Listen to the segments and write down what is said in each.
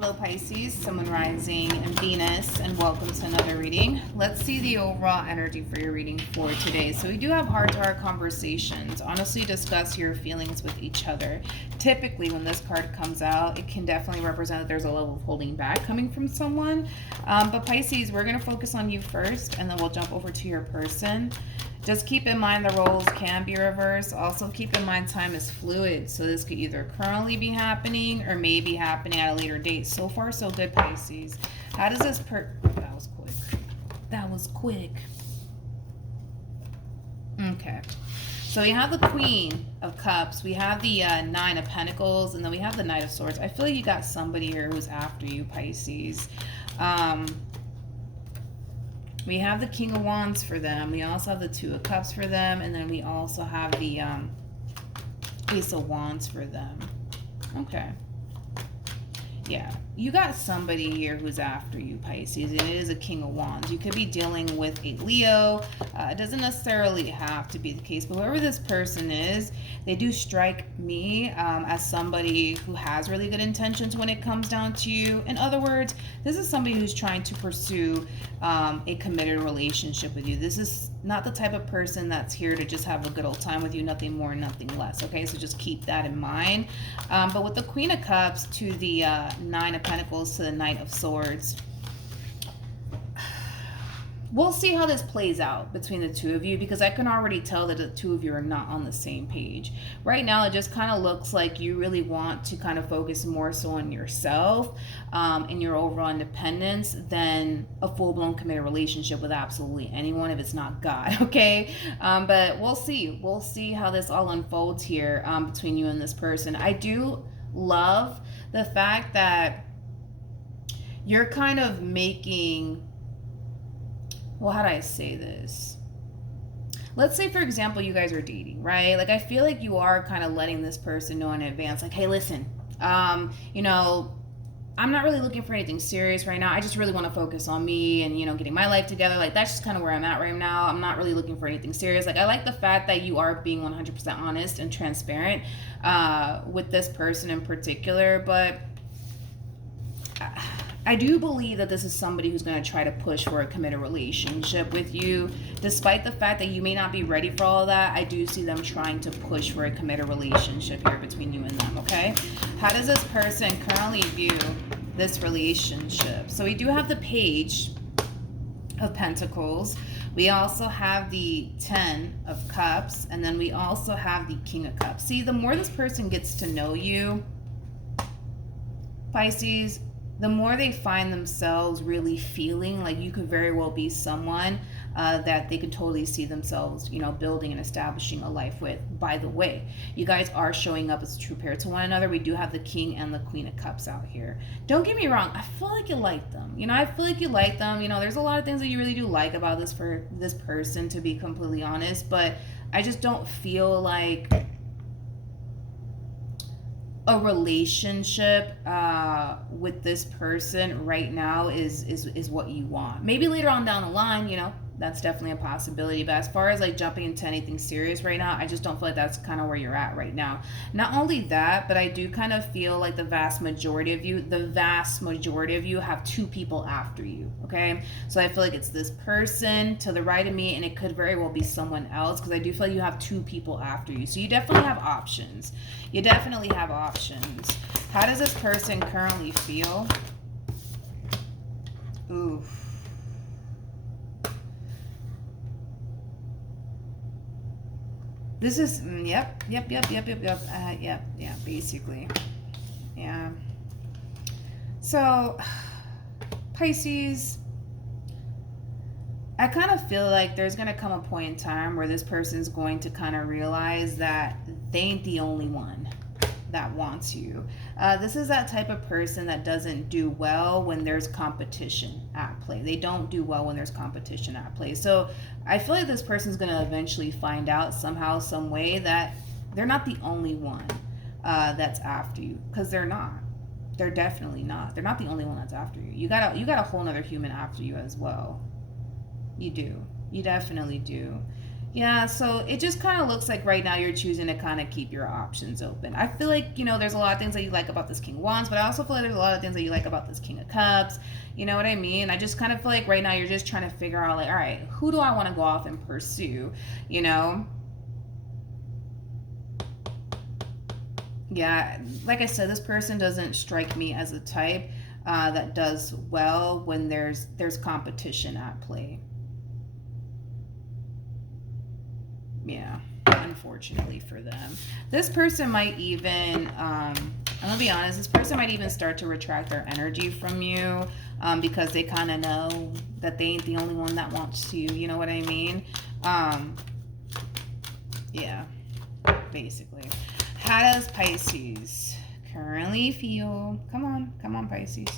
Hello Pisces, Sun, Moon, Rising, and Venus, and welcome to another reading. Let's see the overall energy for your reading for today. So we do have heart-to-heart conversations. Honestly, discuss your feelings with each other. Typically, when this card comes out, it can definitely represent that there's a level of holding back coming from someone. But Pisces, we're going to focus on you first, and then we'll jump over to your person. Just keep in mind the roles can be reversed. Also keep in mind time is fluid. So this could either currently be happening or may be happening at a later date. So far, so good, Pisces. How does this that was quick. That was quick. Okay. So we have the Queen of Cups. We have the Nine of Pentacles. And then we have the Knight of Swords. I feel like you got somebody here who's after you, Pisces. We have the King of Wands for them. We also have the Two of Cups for them. And then we also have the Ace of Wands for them. Okay. Yeah. You got somebody here who's after you, Pisces. And it is a King of Wands. You could be dealing with a Leo. It doesn't necessarily have to be the case. But whoever this person is, they do strike me as somebody who has really good intentions when it comes down to you. In other words, this is somebody who's trying to pursue a committed relationship with you. This is not the type of person that's here to just have a good old time with you, nothing more, nothing less. Okay, so just keep that in mind. But with the Queen of Cups to the Nine of Pentacles to the Knight of Swords, we'll see how this plays out between the two of you, because I can already tell that the two of you are not on the same page. Right now, it just kind of looks like you really want to kind of focus more so on yourself and your overall independence than a full-blown committed relationship with absolutely anyone if it's not God, okay? But we'll see. We'll see how this all unfolds here between you and this person. I do love the fact that you're kind of making... Well, how do I say this? Let's say, for example, you guys are dating, right? Like, I feel like you are kind of letting this person know in advance, like, hey, listen, you know, I'm not really looking for anything serious right now. I just really want to focus on me and, you know, getting my life together. Like, that's just kind of where I'm at right now. I'm not really looking for anything serious. Like, I like the fact that you are being 100% honest and transparent with this person in particular, but I do believe that this is somebody who's going to try to push for a committed relationship with you. Despite the fact that you may not be ready for all of that, I do see them trying to push for a committed relationship here between you and them, okay? How does this person currently view this relationship? So we do have the Page of Pentacles. We also have the Ten of Cups. And then we also have the King of Cups. See, the more this person gets to know you, Pisces, the more they find themselves really feeling like you could very well be someone that they could totally see themselves, you know, building and establishing a life with. By the way, you guys are showing up as a true pair to one another. We do have the King and the Queen of Cups out here. Don't get me wrong. I feel like you like them. You know, I feel like you like them. You know, there's a lot of things that you really do like about this person, to be completely honest. But I just don't feel like a relationship with this person right now is what you want. Maybe later on down the line, you know, that's definitely a possibility. But as far as like jumping into anything serious right now, I just don't feel like that's kind of where you're at right now. Not only that, but I do kind of feel like the vast majority of you have two people after you, okay? So I feel like it's this person to the right of me, and it could very well be someone else, because I do feel like you have two people after you. So you definitely have options. You definitely have options. How does this person currently feel? Oof. This is, yep, basically. Yeah. So, Pisces, I kind of feel like there's going to come a point in time where this person's going to kind of realize that they ain't the only one that wants you. This is that type of person that doesn't do well when there's competition at play. They don't do well when there's competition at play. So I feel like this person's going to eventually find out somehow, some way, that they're not the only one that's after you, because they're not. They're definitely not. They're not the only one that's after you. You got a whole other human after you as well. You do. You definitely do. Yeah, so it just kind of looks like right now you're choosing to kind of keep your options open. I feel like, there's a lot of things that you like about this King of Wands, but I also feel like there's a lot of things that you like about this King of Cups. You know what I mean? I just kind of feel like right now you're just trying to figure out, like, all right, who do I want to go off and pursue? You know? Yeah, like I said, this person doesn't strike me as a type that does well when there's competition at play. Yeah, unfortunately for them. This person might even, I'm gonna be honest, this person might even start to retract their energy from you because they kind of know that they ain't the only one that wants you. You know what I mean? Yeah, basically. How does Pisces currently feel? Come on, Pisces.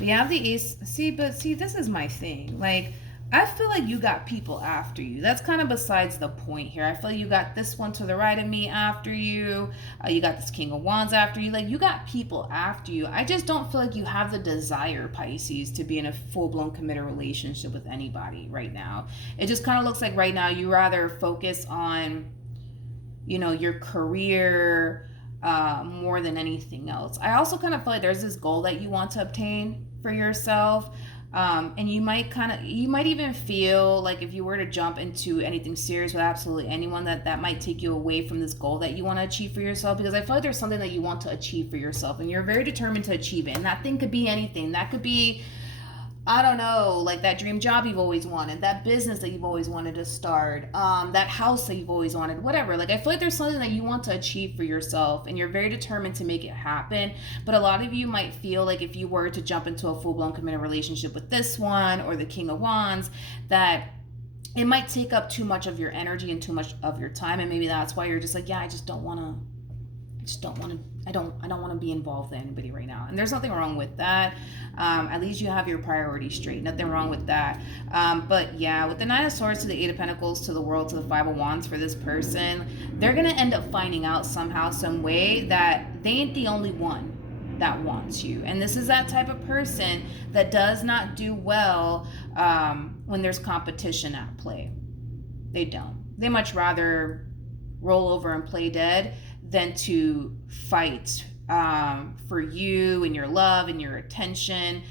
We have the ace. See, this is my thing. Like, I feel like you got people after you. That's kind of besides the point here. I feel like you got this one to the right of me after you. You got this King of Wands after you. Like, you got people after you. I just don't feel like you have the desire, Pisces, to be in a full-blown committed relationship with anybody right now. It just kind of looks like right now you rather focus on, your career more than anything else. I also kind of feel like there's this goal that you want to obtain for yourself. And you might even feel like if you were to jump into anything serious with absolutely anyone, that might take you away from this goal that you want to achieve for yourself, because I feel like there's something that you want to achieve for yourself and you're very determined to achieve it. And that thing could be anything. That could be, I don't know, like that dream job you've always wanted, that business that you've always wanted to start, that house that you've always wanted, whatever. Like, I feel like there's something that you want to achieve for yourself and you're very determined to make it happen. But a lot of you might feel like if you were to jump into a full-blown committed relationship with this one or the King of Wands, that it might take up too much of your energy and too much of your time. And maybe that's why you're just like, yeah, I don't want to be involved with anybody right now. And there's nothing wrong with that. At least you have your priorities straight. Nothing wrong with that. But yeah, with the Nine of Swords to the Eight of Pentacles to the World to the Five of Wands for this person, they're going to end up finding out somehow, some way that they ain't the only one that wants you. And this is that type of person that does not do well when there's competition at play. They don't. They much rather roll over and play dead than to fight for you and your love and your attention,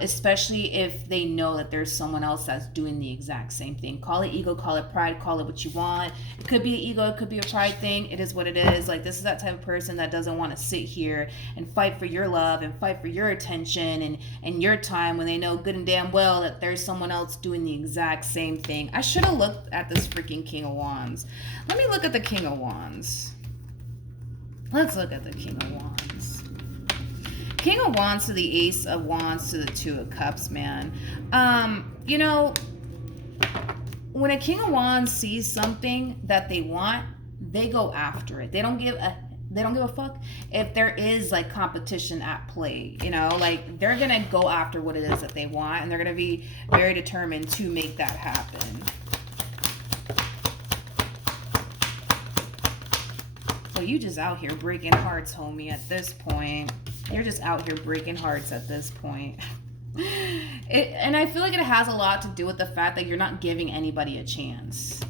especially if they know that there's someone else that's doing the exact same thing. Call it ego, call it pride, call it what you want. It could be an ego, it could be a pride thing. It is what it is. Like, this is that type of person that doesn't want to sit here and fight for your love and fight for your attention and your time when they know good and damn well that there's someone else doing the exact same thing. I should have looked at this freaking King of Wands. Let me look at the King of Wands. Let's look at the King of Wands. King of Wands to the Ace of Wands to the Two of Cups, man. When a King of Wands sees something that they want, they go after it. They don't give a fuck if there is like competition at play, like they're gonna go after what it is that they want, and they're gonna be very determined to make that happen. You just out here breaking hearts, homie, at this point. You're just out here breaking hearts at this point. And I feel like it has a lot to do with the fact that you're not giving anybody a chance.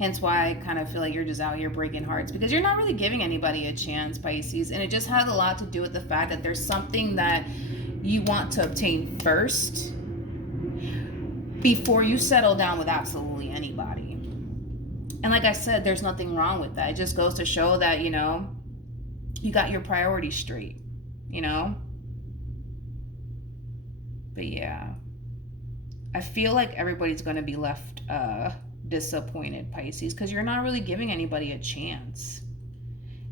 Hence why I kind of feel like you're just out here breaking hearts, because you're not really giving anybody a chance, Pisces. And it just has a lot to do with the fact that there's something that you want to obtain first before you settle down with absolutely anybody. And like I said, there's nothing wrong with that. It just goes to show that, you got your priorities straight, But yeah, I feel like everybody's going to be left disappointed, Pisces, because you're not really giving anybody a chance.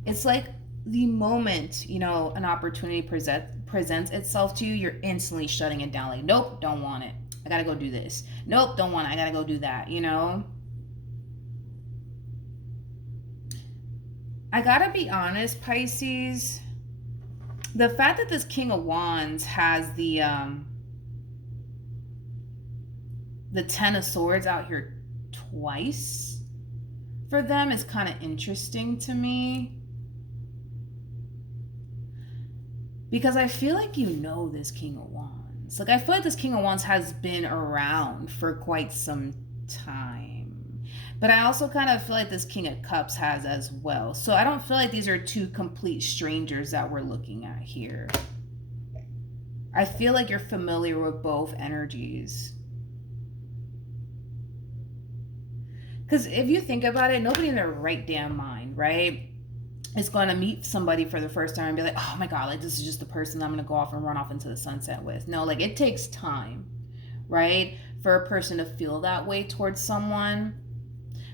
It's like the moment, an opportunity presents itself to you, you're instantly shutting it down. Like, nope, don't want it. I got to go do this. Nope, don't want it. I got to go do that, I gotta be honest, Pisces, the fact that this King of Wands has the Ten of Swords out here twice for them is kind of interesting to me. Because I feel like this King of Wands. Like, I feel like this King of Wands has been around for quite some time. But I also kind of feel like this King of Cups has as well. So I don't feel like these are two complete strangers that we're looking at here. I feel like you're familiar with both energies. Because if you think about it, nobody in their right damn mind, right, is going to meet somebody for the first time and be like, oh my God, like, this is just the person I'm going to go off and run off into the sunset with. No, like, it takes time, right, for a person to feel that way towards someone,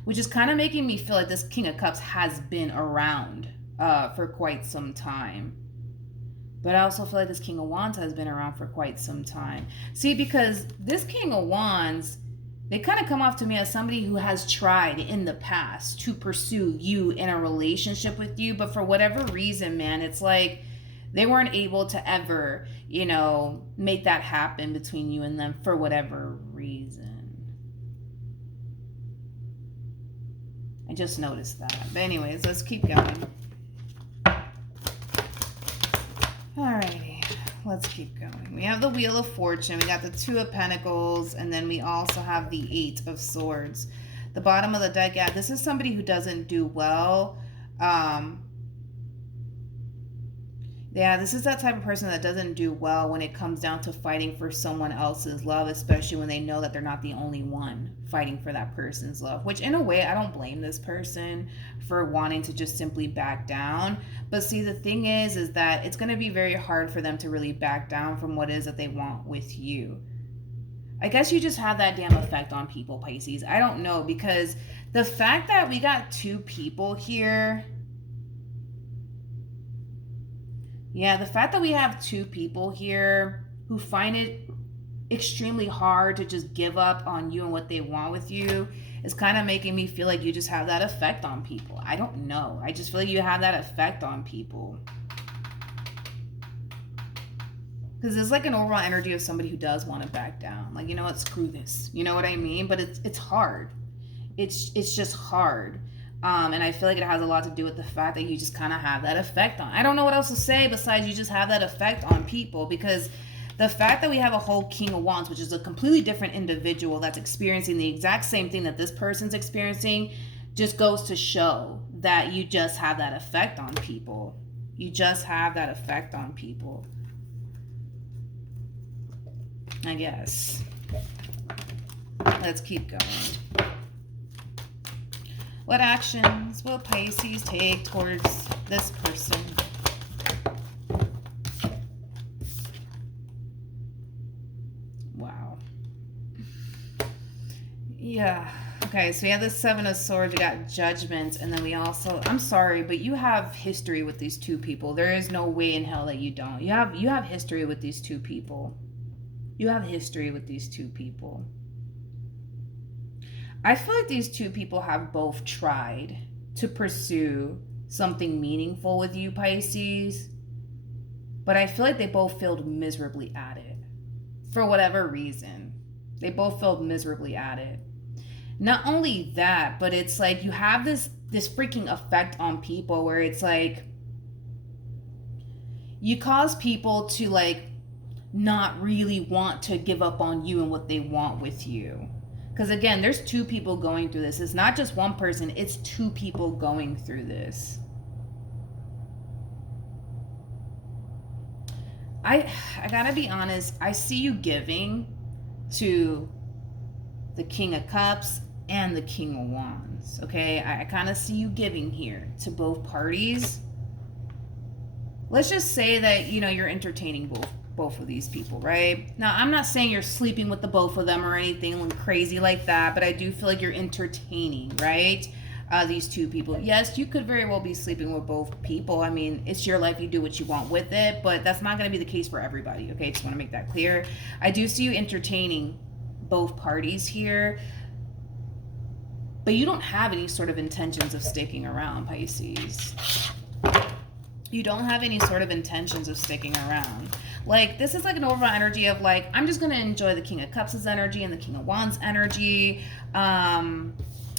which is kind of making me feel like this King of Cups has been around for quite some time. But I also feel like this King of Wands has been around for quite some time. See, because this King of Wands, they kind of come off to me as somebody who has tried in the past to pursue you in a relationship with you. But for whatever reason, man, it's like they weren't able to ever, you know, make that happen between you and them for whatever reason. I just noticed that. But anyways, let's keep going. Alrighty, let's keep going. We have the Wheel of Fortune, we got the Two of Pentacles, and then we also have the Eight of Swords. The bottom of the deck, yeah, this is somebody who doesn't do well. Yeah, this is that type of person that doesn't do well when it comes down to fighting for someone else's love, especially when they know that they're not the only one fighting for that person's love. Which, in a way, I don't blame this person for wanting to just simply back down. But see, the thing is that it's going to be very hard for them to really back down from what it is that they want with you. I guess you just have that damn effect on people, Pisces. I don't know, because the fact that we got two people here... Yeah, the fact that we have two people here who find it extremely hard to just give up on you and what they want with you is kind of making me feel like you just have that effect on people. I don't know. I just feel like you have that effect on people. Because it's like an overall energy of somebody who does want to back down. Like, you know what, screw this. You know what I mean? But it's hard. It's just hard. And I feel like it has a lot to do with the fact that you just kind of have that effect on. I don't know what else to say besides you just have that effect on people, because the fact that we have a whole King of Wands, which is a completely different individual that's experiencing the exact same thing that this person's experiencing, just goes to show that you just have that effect on people. You just have that effect on people. I guess. Let's keep going. What actions will Pisces take towards this person? Wow. Yeah. Okay, so we have the Seven of Swords, we got Judgment, and then we also... I'm sorry, but you have history with these two people. There is no way in hell that you don't. You have history with these two people. You have history with these two people. I feel like these two people have both tried to pursue something meaningful with you, Pisces, but I feel like they both failed miserably at it. For whatever reason, they both failed miserably at it. Not only that, but it's like you have this freaking effect on people where it's like you cause people to like not really want to give up on you and what they want with you. Because again, there's two people going through this. It's not just one person, it's two people going through this. I gotta be honest, I see you giving to the King of Cups and the King of Wands, okay? I kind of see you giving here to both parties. Let's just say that, you know, you're entertaining both of these people, right? Now, I'm not saying you're sleeping with the both of them or anything crazy like that, but I do feel like you're entertaining, right? These two people. Yes, you could very well be sleeping with both people. I mean, it's your life. You do what you want with it, but that's not going to be the case for everybody, okay? Just want to make that clear. I do see you entertaining both parties here, but you don't have any sort of intentions of sticking around, Pisces. You don't have any sort of intentions of sticking around. Like, this is like an overall energy of like, I'm just going to enjoy the King of Cups' energy and the King of Wands' energy.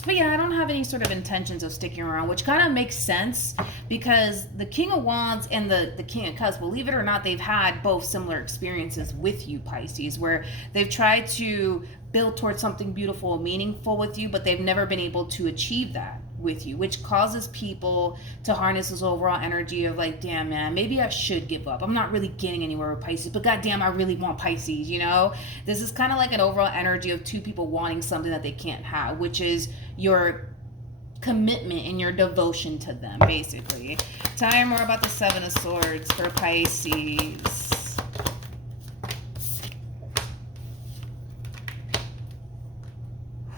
But yeah, I don't have any sort of intentions of sticking around, which kind of makes sense because the King of Wands and the King of Cups, believe it or not, they've had both similar experiences with you, Pisces, where they've tried to build towards something beautiful and meaningful with you, but they've never been able to achieve that with you, which causes people to harness this overall energy of like, damn man, maybe I should give up. I'm not really getting anywhere with Pisces, but goddamn, I really want Pisces, you know? This is kind of like an overall energy of two people wanting something that they can't have, which is your commitment and your devotion to them, basically. Tell me more about the Seven of Swords for Pisces.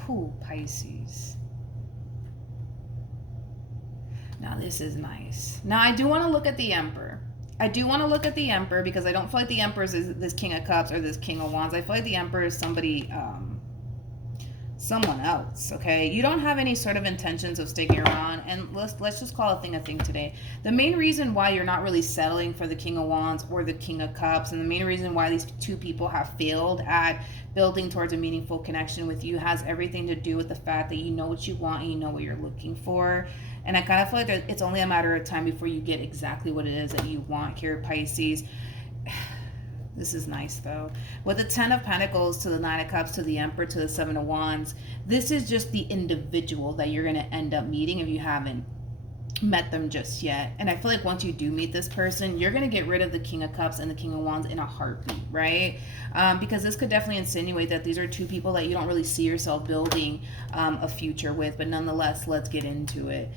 Whew, Pisces. Now this is nice. Now I do want to look at the Emperor. I do want to look at the Emperor because I don't feel like the Emperor is this King of Cups or this King of Wands. I feel like the Emperor is somebody, someone else, okay? You don't have any sort of intentions of sticking around, and let's just call a thing today. The main reason why you're not really settling for the King of Wands or the King of Cups, and the main reason why these two people have failed at building towards a meaningful connection with you has everything to do with the fact that you know what you want and you know what you're looking for. And I kind of feel like it's only a matter of time before you get exactly what it is that you want here, Pisces. This is nice though. With the Ten of Pentacles to the Nine of Cups to the Emperor to the Seven of Wands, this is just the individual that you're going to end up meeting if you haven't met them just yet. And I feel like once you do meet this person, you're going to get rid of the King of Cups and the King of Wands in a heartbeat, right? Because this could definitely insinuate that these are two people that you don't really see yourself building a future with, but nonetheless, let's get into it.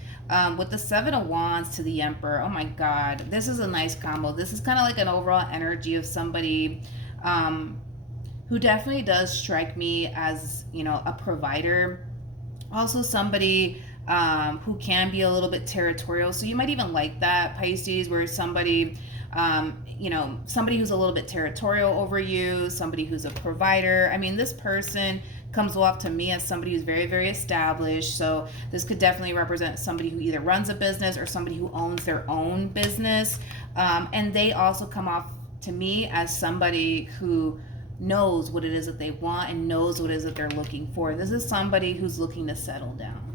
With the Seven of Wands to the Emperor, oh my God, this is a nice combo. This is kind of like an overall energy of somebody who definitely does strike me as, you know, a provider. Also somebody who can be a little bit territorial. So you might even like that, Pisces, where somebody, you know, somebody who's a little bit territorial over you, somebody who's a provider. I mean, this person comes off to me as somebody who's very, very established. So this could definitely represent somebody who either runs a business or somebody who owns their own business. And they also come off to me as somebody who knows what it is that they want and knows what it is that they're looking for. This is somebody who's looking to settle down.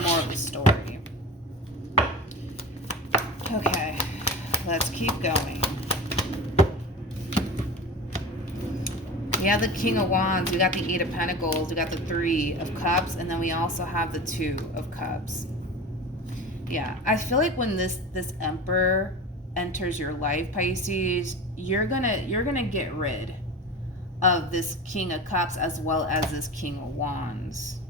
More of the story. Okay, let's keep going. We have the King of Wands, we got the Eight of Pentacles, we got the Three of Cups, and then we also have the Two of Cups. Yeah, I feel like when this Emperor enters your life, Pisces, you're gonna get rid of this King of Cups as well as this King of Wands.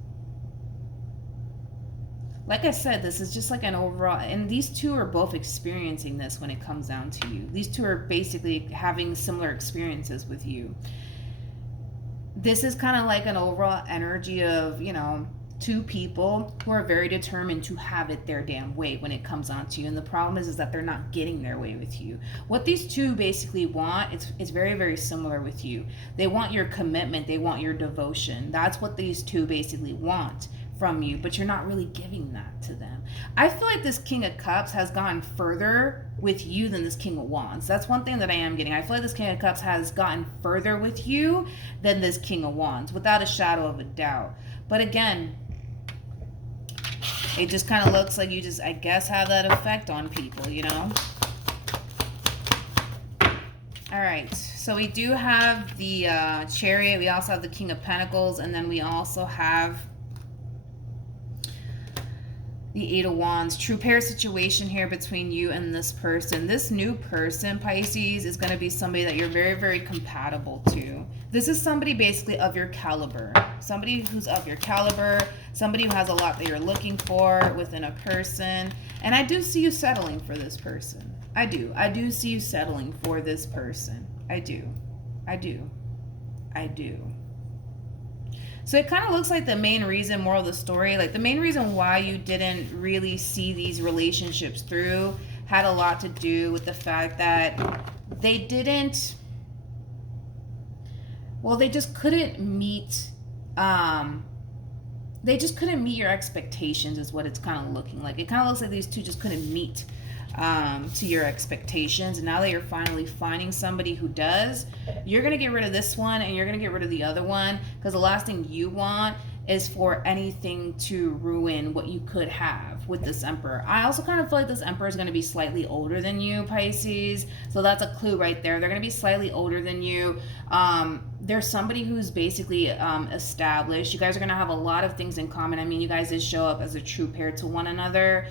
Like I said, this is just like an overall, and these two are both experiencing this when it comes down to you. These two are basically having similar experiences with you. This is kind of like an overall energy of, you know, two people who are very determined to have it their damn way when it comes on to you. And the problem is that they're not getting their way with you. What these two basically want, it's very, very similar with you. They want your commitment. They want your devotion. That's what these two basically want from you, but you're not really giving that to them. I feel like this King of Cups has gone further with you than this King of Wands. That's one thing that I am getting. I feel like this King of Cups has gotten further with you than this King of Wands, without a shadow of a doubt. But again, it just kind of looks like you just, I guess, have that effect on people, you know? All right, so we do have the Chariot. We also have the King of Pentacles, and then we also have the Eight of Wands. True pair situation here between you and this person. This new person, Pisces, is going to be somebody that you're very, very compatible to. This is somebody basically of your caliber. Somebody who's of your caliber. Somebody who has a lot that you're looking for within a person. And I do see you settling for this person. I do. I do see you settling for this person. I do. I do. I do. So it kind of looks like the main reason, moral of the story, like the main reason why you didn't really see these relationships through had a lot to do with the fact that they didn't, well, they just couldn't meet, your expectations is what it's kind of looking like. It kind of looks like these two just couldn't meet to your expectations. And now that you're finally finding somebody who does, you're going to get rid of this one and you're going to get rid of the other one, because the last thing you want is for anything to ruin what you could have with this Emperor. I also kind of feel like this Emperor is going to be slightly older than you, Pisces. So that's a clue right there. They're going to be slightly older than you. There's somebody who's basically established. You guys are going to have a lot of things in common. I mean, you guys did show up as a true pair to one another,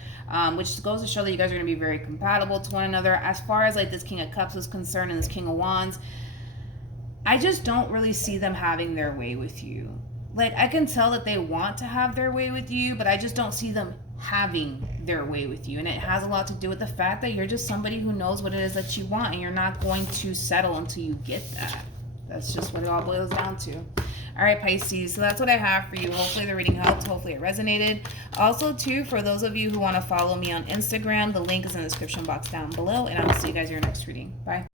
which goes to show that you guys are going to be very compatible to one another. As far as like this King of Cups is concerned and this King of Wands, I just don't really see them having their way with you. Like, I can tell that they want to have their way with you, but I just don't see them having their way with you. And it has a lot to do with the fact that you're just somebody who knows what it is that you want, and you're not going to settle until you get that. That's just what it all boils down to. All right, Pisces, so that's what I have for you. Hopefully the reading helped. Hopefully it resonated. Also, too, for those of you who want to follow me on Instagram, the link is in the description box down below, and I'll see you guys in your next reading. Bye.